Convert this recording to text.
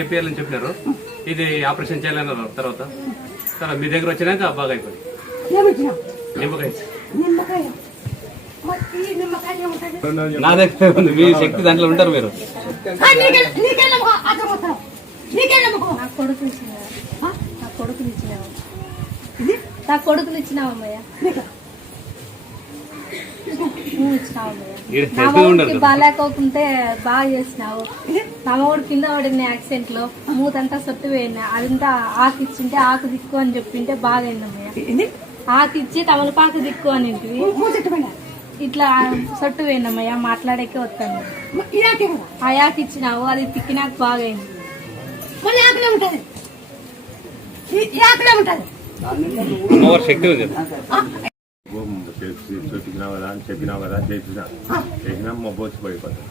చెప్పారని చెప్పినారు. ఇది ఆపరేషన్ చేయాలన్నారు. తర్వాత మీ దగ్గర వచ్చినాక బాగా అయిపోయింది. నా దగ్గర ఉంది. మీ శక్తి దాంట్లో ఉంటారు మీరు. నా కొడుకుని ఇచ్చినావమ్మయ్య. నా మగడికి బాగాలేకోకుంటే బాగా చేసినావు. నా మగడు కింద పడిన యాక్సిడెంట్ లో మూతంతా సొట్టు పోయినా. అదంతా ఆకు ఇచ్చింటే ఆకు దిక్కు అని చెప్పింటే బాగా అయిందమ్మయ్య. ఆకు ఇచ్చి తమలపాకు దిక్కు అని ఇట్లా సొట్టు పోయినమ్మయ్య. మాట్లాడేకే వస్తాను. ఆ యాకు ఇచ్చినావు, అది తిక్కినాక బాగా అయింది. శక్తి ఉంది. చెప్పినావు కదా అని చెప్పినా చేసినా మా బోసి పడిపోతాం.